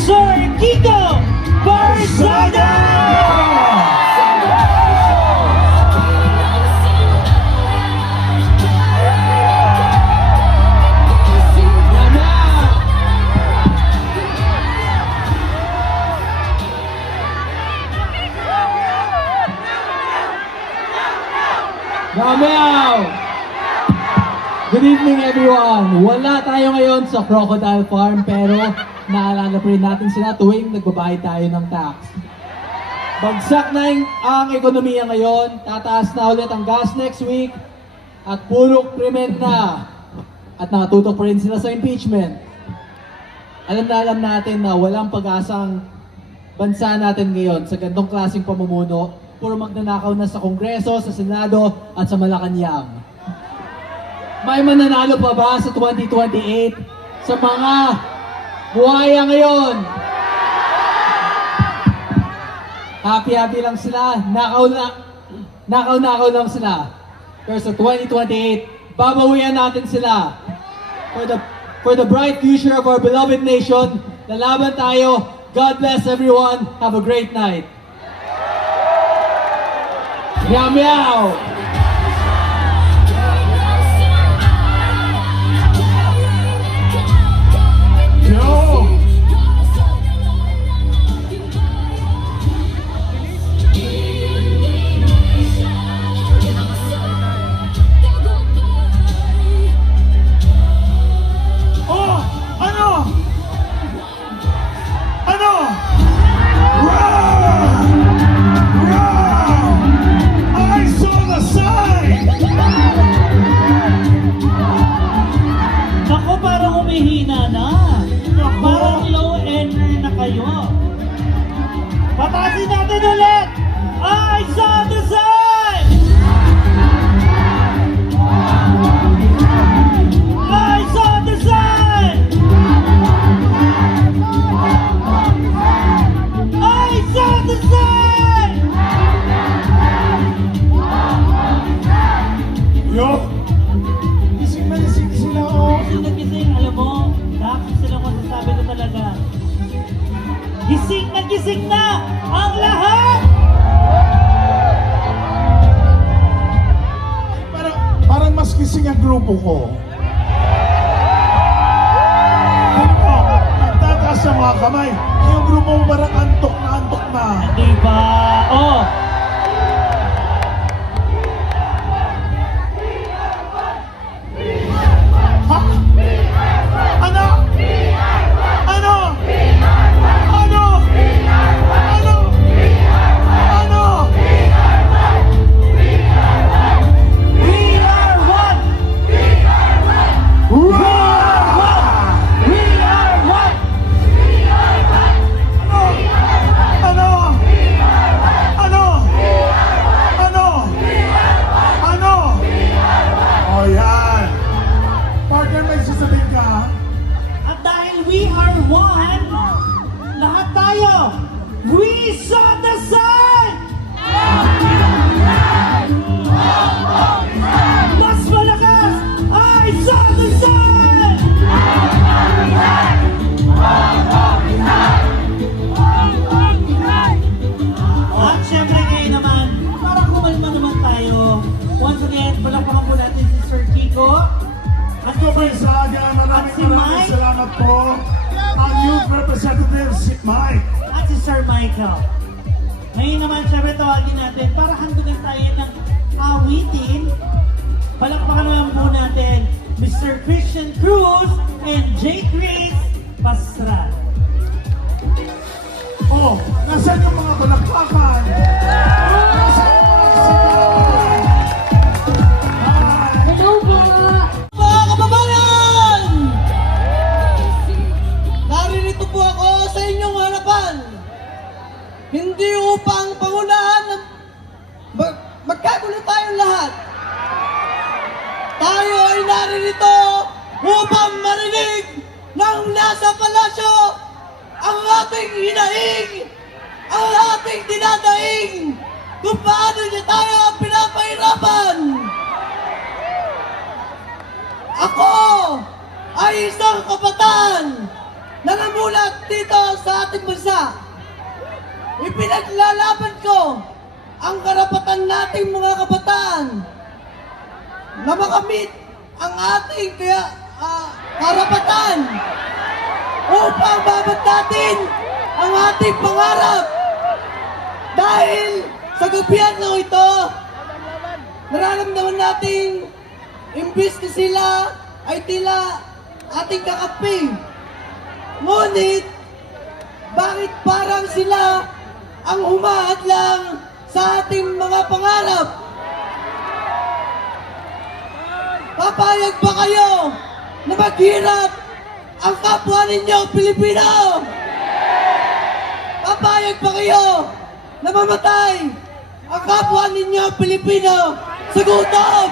Sir Kiko Barzada! Meow! Good evening everyone! Wala tayo ngayon sa Crocodile Farm pero naalala pa rin natin sila tuwing nagbabayad tayo ng tax. Bagsak na ang ekonomiya ngayon, tataas na ulit ang gas next week at puro krimen na at nakatutok pa rin sila sa impeachment. Alam na alam natin na walang pag-asang bansa natin ngayon sa gantong klaseng pamumuno. Puro magnanakaw na sa Kongreso, sa Senado, at sa Malacanang. May mananalo pa ba sa 2028 sa mga buhaya ngayon? Happy-happy lang sila, nakaw lang sila. Pero sa 2028, babawian natin sila. For the bright future of our beloved nation, lalaban tayo. God bless everyone. Have a great night. Meow meow! Yo! Oh! Ano? Ano? I saw the sign! Naku, parang humihina na. Parang low energy na kayo. Patasin natin ulit! I saw the sign! I saw the sign! I saw the sign! Yo! Gising na gising sila, oh! Gising na gising, alam mo, nakakit sila masasabi ko talaga. Gising na ang lahat! Parang mas gising ang grupo ko. Ano? Nagtataas ang mga kamay. Yung grupo mo parang antok na. Diba? Oh! Ha? Ano? Ano? Ano? Ano? Ano? We are one! Wow! We are one! Ano? Ano? Ano? Ano? Oh, yan. Partner, may sasabihin ka, ha? At dahil we are one, lahat tayo, we saw the sign! Mas malakas, I saw the sign! At syempre ngayon naman, para kumalma naman tayo, once again, palakpakan po natin si Sir Kiko. At ko po yung saga, maraming Si Mike. salamat po. Ang youth representative, si Mike. At si Sir Michael. Ngayon naman, syempre tawagin natin para handugan tayo ng awitin. Palakpakan naman po natin Mr. Christian Cruz and J. Chris Pastra. Oh, nasaan yung mga balakpakan? Nasaan yung mga sigawan? Hi! Hello po! Mga kababayan! Naririto po ako sa inyong harapan. Hindi upang pangunahan ng magkagulo tayong lahat. Tayo ay naririto upang marinig ng nasa palasyo ang ating hinaing, ang ating dinadaing, kung paano niya tayo pinapahirapan. Ako ay isang kabataan na namulat dito sa ating bansa. Ipinaglalaban ko ang karapatan nating mga kabataan na makamit ang ating karapatan upang mabot natin ang ating pangarap. Dahil sa gobyerno ito, nararamdaman nating imbis na sila ay tila ating kakampi. Ngunit, bakit parang sila ang humahadlang sa ating mga pangarap? Papayag ba kayo na maghirap ang kapwa ninyo Pilipino? Papayag ba kayo na mamatay ang kapwa ninyo Pilipino sa gutom?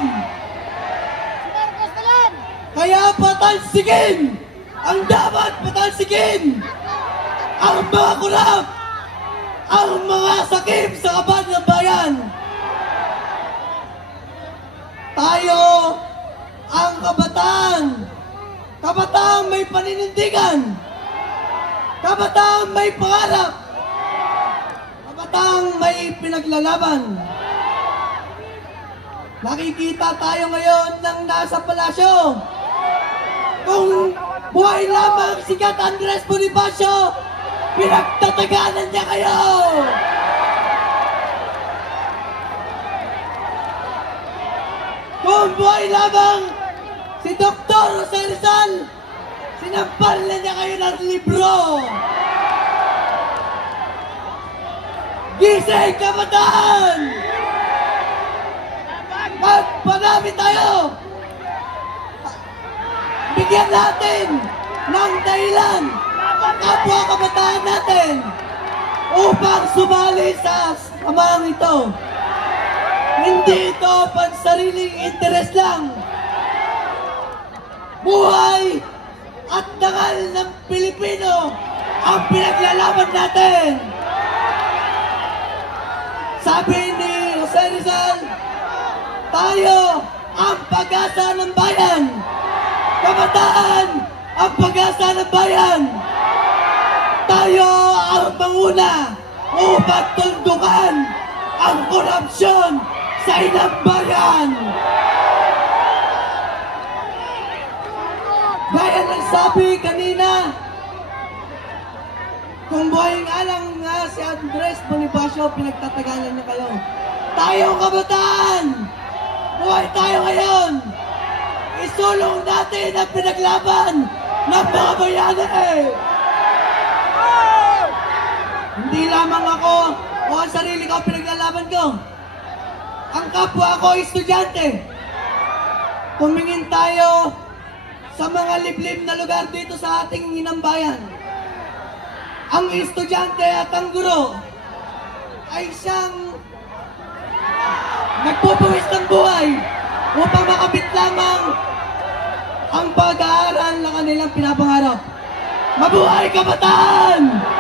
Kaya patalsigin ang dapat patalsigin, ang mga kurap, ang mga sakip sa kaban ng bayan. Tayo ang kabataan. Kabataan may paninindigan. Kabataan may pangarap. Kabataan may pinaglalaban. Nakikita tayo ngayon ng nasa palasyo. Kung buhay lamang si Kat Andres Bonifacio, pinagtataganan niya kayo! Kung buhay lamang si Dr. Jose Rizal, sinampal na niya kayo ng libro! Gising kabataan! Magpanami tayo! Bigyan natin ng dahilan ang kapwa kabataan natin upang sumali sa samahan ito. Hindi ito pansariling interes lang. Buhay at dangal ng Pilipino ang pinaglalaban natin. Sabi ni Jose Rizal, tayo ang pag-asa ng bayan. Kabataan ang pag-asa ng bayan. Tayo ang manguna upang tundukan ang korupsyon sa inang bayan. Gaya ng sabi kanina, kung buhay nga lang nga si Andres Bonifacio, pinagtatagalan niya kayo. Tayo kabataan! Buhay tayo ngayon! Isulong natin ang pinaglaban ng mga bayani! Hindi lamang ako o ang sarili ko ang pinaglalaban ko. Ang kapwa ko estudyante. Tumingin tayo sa mga liblib na lugar dito sa ating inambayan. Ang estudyante at ang guro ay siyang nagpupuwis ng buhay upang makamit lamang ang pag-aaral na kanilang pinapangarap. Mabuhay kabataan!